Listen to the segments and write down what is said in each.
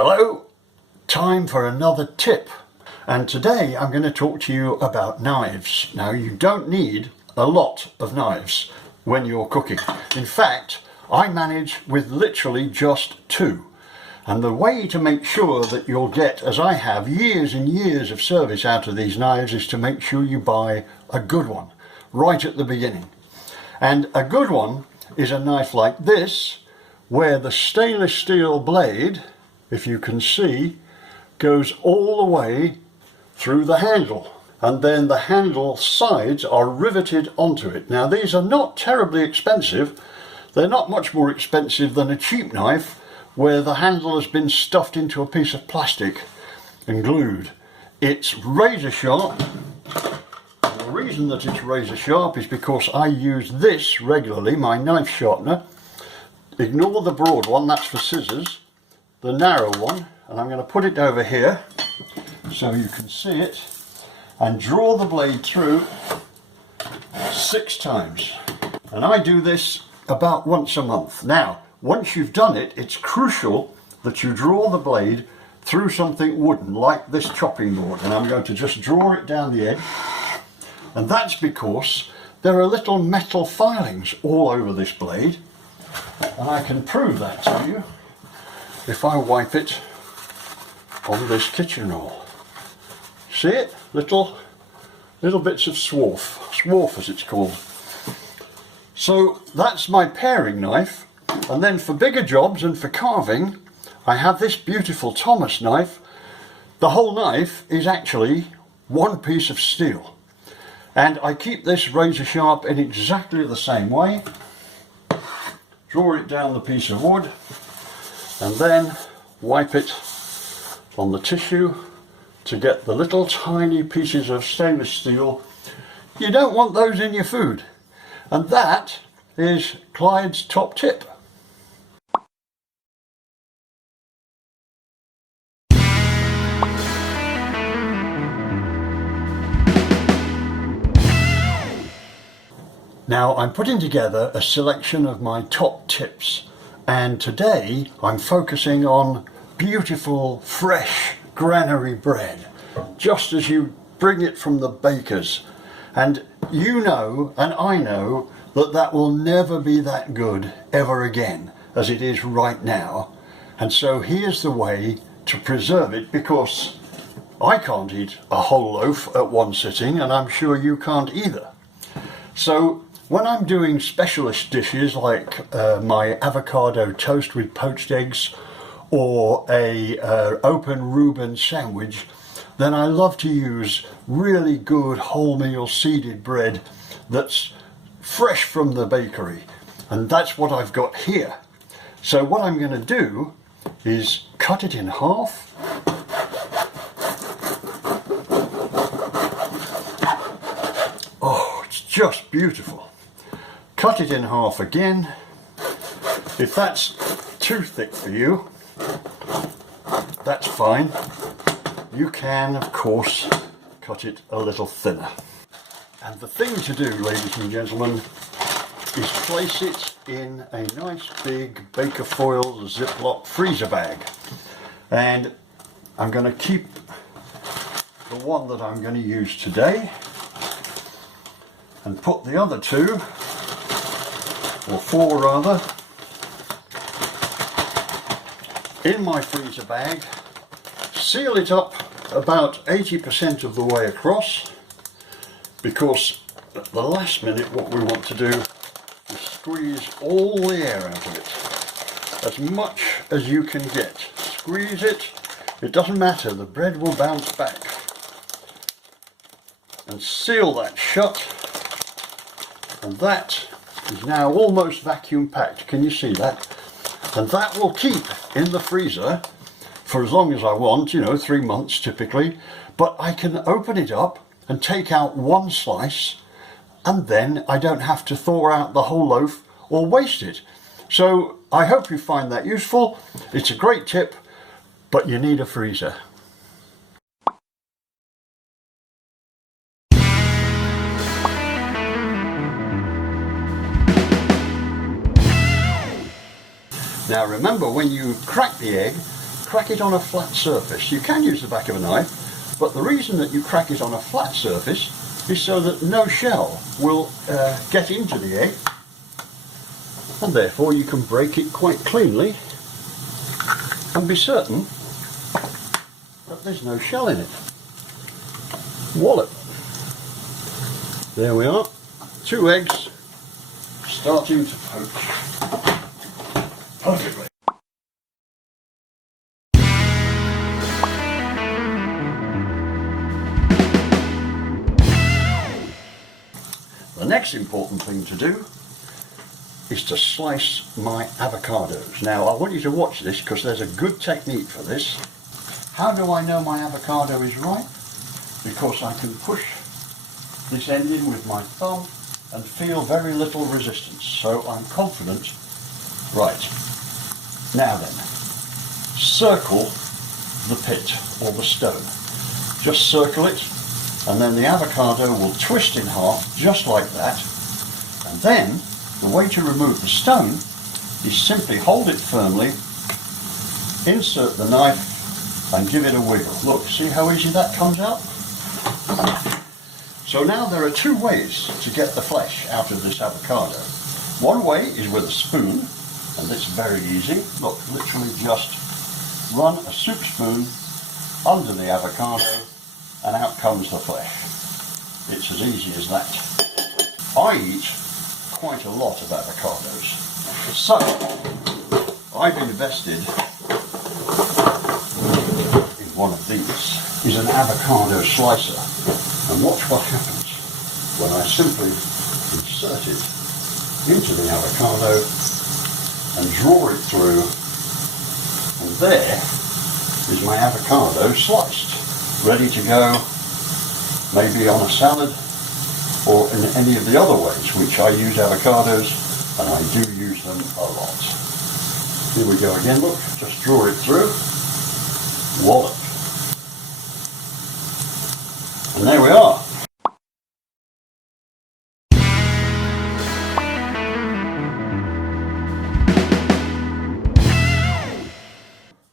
Hello, time for another tip, and today I'm going to talk to you about knives. Now, you don't need a lot of knives when you're cooking. In fact, I manage with literally just two, and the way to make sure that you'll get, as I have, years and years of service out of these knives is to make sure you buy a good one right at the beginning. And a good one is a knife like this, where the stainless steel blade, if you can see, goes all the way through the handle, and then the handle sides are riveted onto it. Now, these are not terribly expensive. They're not much more expensive than a cheap knife where the handle has been stuffed into a piece of plastic and glued. It's razor sharp. And the reason that it's razor sharp is because I use this regularly, my knife sharpener. Ignore the broad one, that's for scissors. The narrow one, and I'm going to put it over here so you can see it, and draw the blade through 6 times. And I do this about once a month. Now, once you've done it, it's crucial that you draw the blade through something wooden, like this chopping board, and I'm going to just draw it down the edge. And that's because there are little metal filings all over this blade, and I can prove that to you if I wipe it on this kitchen roll. See it? Little bits of swarf as it's called. So that's my paring knife, and then for bigger jobs and for carving I have this beautiful Thomas knife. The whole knife is actually one piece of steel, and I keep this razor sharp in exactly the same way. Draw it down the piece of wood and then wipe it on the tissue to get the little tiny pieces of stainless steel. You don't want those in your food. And that is Clyde's top tip. Now, I'm putting together a selection of my top tips, and today I'm focusing on beautiful, fresh granary bread, just as you bring it from the baker's. And you know, and I know, that that will never be that good ever again as it is right now. And so here's the way to preserve it, because I can't eat a whole loaf at one sitting, and I'm sure you can't either. So when I'm doing specialist dishes like my avocado toast with poached eggs, or a open Reuben sandwich, then I love to use really good wholemeal seeded bread that's fresh from the bakery, and that's what I've got here. So what I'm going to do is cut it in half. Oh, it's just beautiful. Cut it in half again. If that's too thick for you, that's fine. You can, of course, cut it a little thinner. And the thing to do, ladies and gentlemen, is place it in a nice big Baker foil Ziploc freezer bag. And I'm going to keep the one that I'm going to use today and put the other two, or 4 rather, in my freezer bag, seal it up about 80% of the way across, because at the last minute what we want to do is squeeze all the air out of it, as much as you can get. Squeeze it, it doesn't matter, the bread will bounce back. And seal that shut, and that is now almost vacuum packed. Can you see that? And that will keep in the freezer for as long as I want, 3 months typically, but I can open it up and take out one slice, and then I don't have to thaw out the whole loaf or waste it. So I hope you find that useful. It's a great tip, but you need a freezer. Now remember, when you crack the egg, crack it on a flat surface. You can use the back of a knife, but the reason that you crack it on a flat surface is so that no shell will get into the egg, and therefore you can break it quite cleanly and be certain that there's no shell in it. Wallop. There we are, 2 eggs starting to poach perfectly. The next important thing to do is to slice my avocados. Now I want you to watch this because there's a good technique for this. How do I know my avocado is ripe? Because I can push this end in with my thumb and feel very little resistance. So I'm confident. Right, now then, circle the pit or the stone. Just circle it, and then the avocado will twist in half just like that. And then the way to remove the stone is simply hold it firmly, insert the knife and give it a wiggle. Look, see how easy that comes out? So now there are 2 ways to get the flesh out of this avocado. One way is with a spoon, and it's very easy. Look, literally just run a soup spoon under the avocado and out comes the flesh. It's as easy as that. I eat quite a lot of avocados, so I've invested in one of these. It's an avocado slicer, and watch what happens when I simply insert it into the avocado and draw it through, and there is my avocado sliced, ready to go, maybe on a salad or in any of the other ways which I use avocados, and I do use them a lot. Here we go again, look, just draw it through, wallop, and there we are.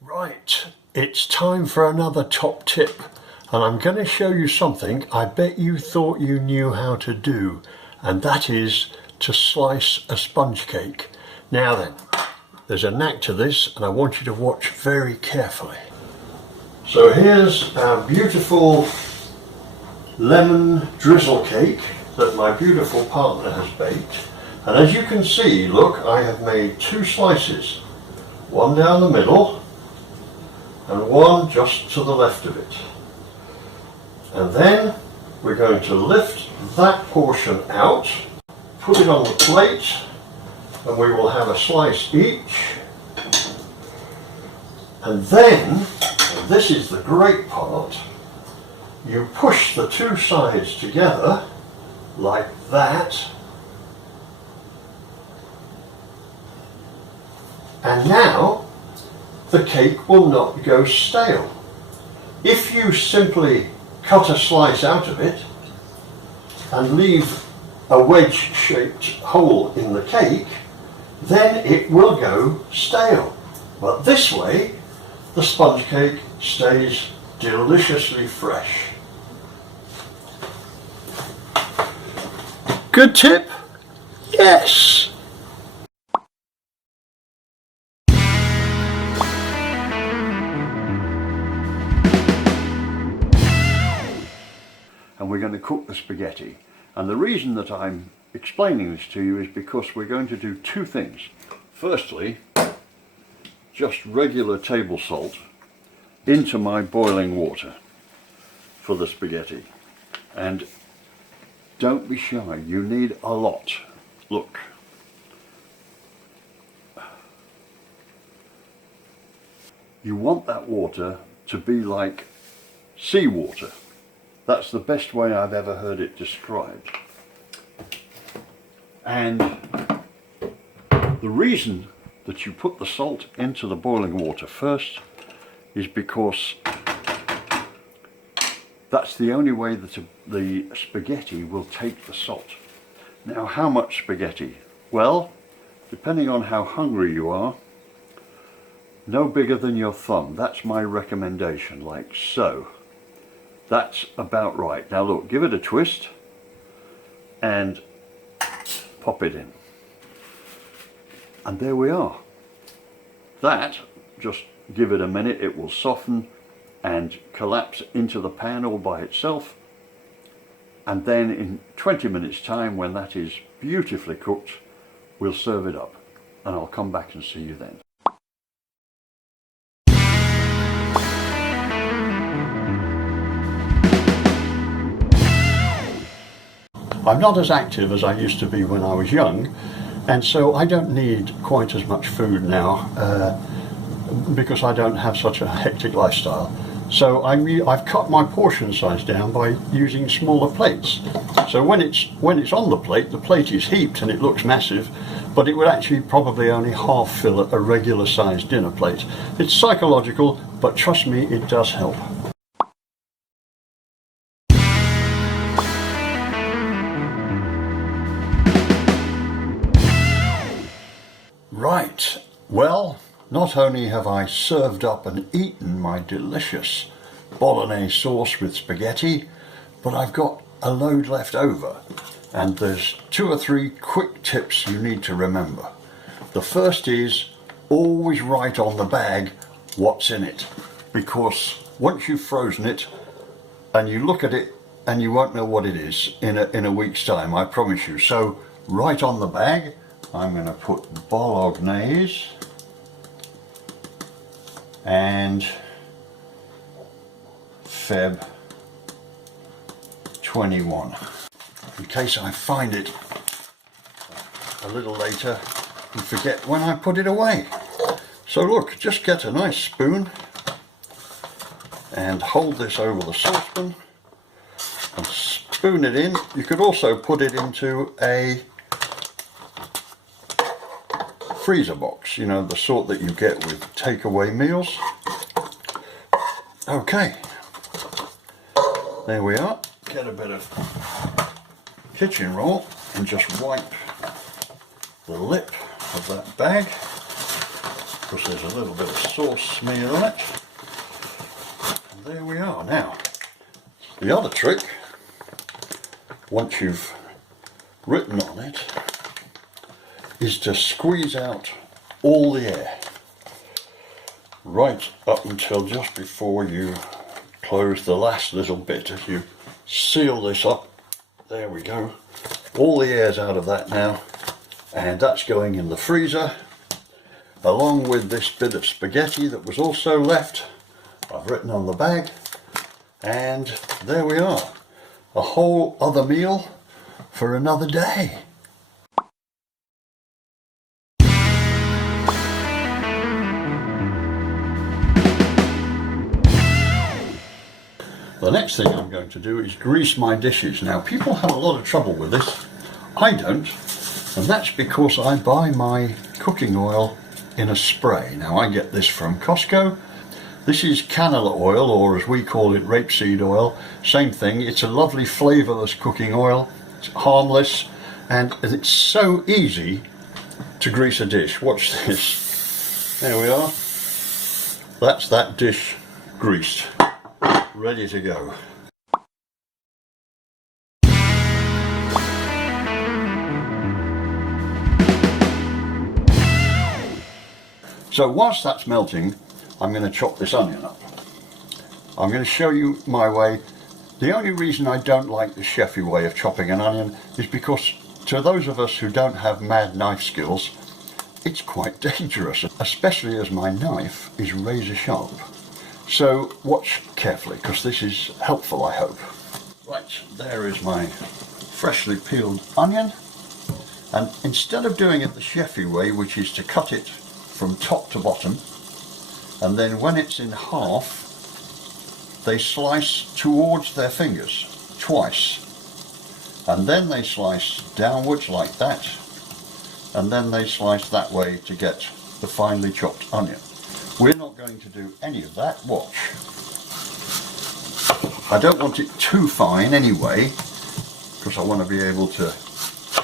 Right, it's time for another top tip, and I'm going to show you something I bet you thought you knew how to do, and that is to slice a sponge cake. Now then, there's a knack to this, and I want you to watch very carefully. So here's our beautiful lemon drizzle cake that my beautiful partner has baked, and as you can see, look, I have made 2 slices, one down the middle and one just to the left of it. And then we're going to lift that portion out, put it on the plate, and we will have a slice each. And then, and this is the great part, you push the 2 sides together like that, and now the cake will not go stale. If you simply cut a slice out of it and leave a wedge-shaped hole in the cake, then it will go stale. But this way, the sponge cake stays deliciously fresh. Good tip? Yes! And we're going to cook the spaghetti. And the reason that I'm explaining this to you is because we're going to do 2 things. Firstly, just regular table salt into my boiling water for the spaghetti. And don't be shy, you need a lot. Look. You want that water to be like seawater. That's the best way I've ever heard it described. And the reason that you put the salt into the boiling water first is because that's the only way that the spaghetti will take the salt. Now, how much spaghetti? Well, depending on how hungry you are, no bigger than your thumb. That's my recommendation, like so. That's about right. Now look, give it a twist and pop it in. And there we are. That, just give it a minute, it will soften and collapse into the pan all by itself. And then in 20 minutes time, when that is beautifully cooked, we'll serve it up. And I'll come back and see you then. I'm not as active as I used to be when I was young, and so I don't need quite as much food now because I don't have such a hectic lifestyle. So I've cut my portion size down by using smaller plates. So when it's on the plate is heaped and it looks massive, but it would actually probably only half fill a regular sized dinner plate. It's psychological, but trust me, it does help. Right, well, not only have I served up and eaten my delicious bolognese sauce with spaghetti, but I've got a load left over. And there's 2 or 3 quick tips you need to remember. The first is always write on the bag what's in it, because once you've frozen it and you look at it and you won't know what it is in a week's time, I promise you. So write on the bag. I'm going to put bolognese and Feb 21, in case I find it a little later and forget when I put it away. So look, just get a nice spoon and hold this over the saucepan and spoon it in. You could also put it into a freezer box, you know, the sort that you get with takeaway meals. Okay, there we are. Get a bit of kitchen roll and just wipe the lip of that bag, because there's a little bit of sauce smear on it. And there we are. Now, the other trick, once you've written on it, is to squeeze out all the air right up until just before you close the last little bit. As you seal this up, there we go, all the air's out of that now, and that's going in the freezer along with this bit of spaghetti that was also left. I've written on the bag, and there we are, a whole other meal for another day. The next thing I'm going to do is grease my dishes. Now, people have a lot of trouble with this. I don't, and that's because I buy my cooking oil in a spray. Now, I get this from Costco. This is canola oil, or as we call it, rapeseed oil. Same thing. It's a lovely flavourless cooking oil. It's harmless, and it's so easy to grease a dish. Watch this. There we are. That's that dish greased, ready to go. So whilst that's melting, I'm going to chop this onion up. I'm going to show you my way. The only reason I don't like the chefy way of chopping an onion is because to those of us who don't have mad knife skills, it's quite dangerous, especially as my knife is razor sharp. So watch carefully, because this is helpful, I hope. Right, there is my freshly peeled onion, and instead of doing it the chefy way, which is to cut it from top to bottom, and then when it's in half, they slice towards their fingers twice, and then they slice downwards like that, and then they slice that way to get the finely chopped onion. We're not going to do any of that. Watch. I don't want it too fine anyway, because I want to be able to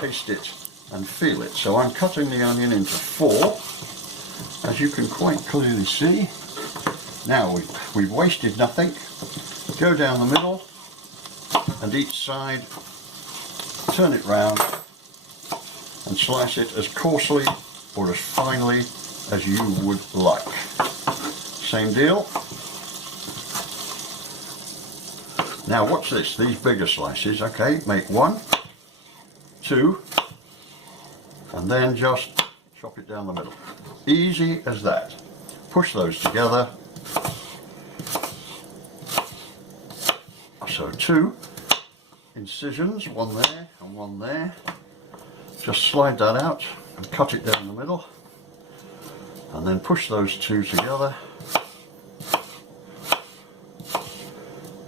taste it and feel it. So I'm cutting the onion into 4, as you can quite clearly see. Now we've wasted nothing. Go down the middle and each side, turn it round and slice it as coarsely or as finely as you would like. Same deal. Now watch this, these bigger slices, okay, make 1, 2, and then just chop it down the middle. Easy as that. Push those together. So 2 incisions, one there and one there. Just slide that out and cut it down the middle. And then push those 2 together.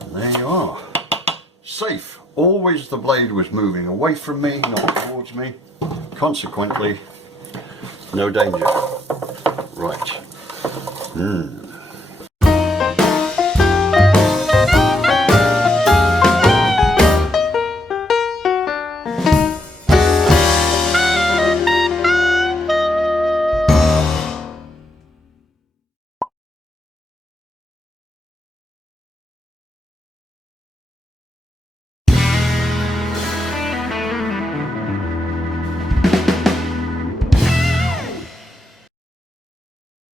And there you are. Safe. Always the blade was moving away from me, not towards me. Consequently, no danger. Right.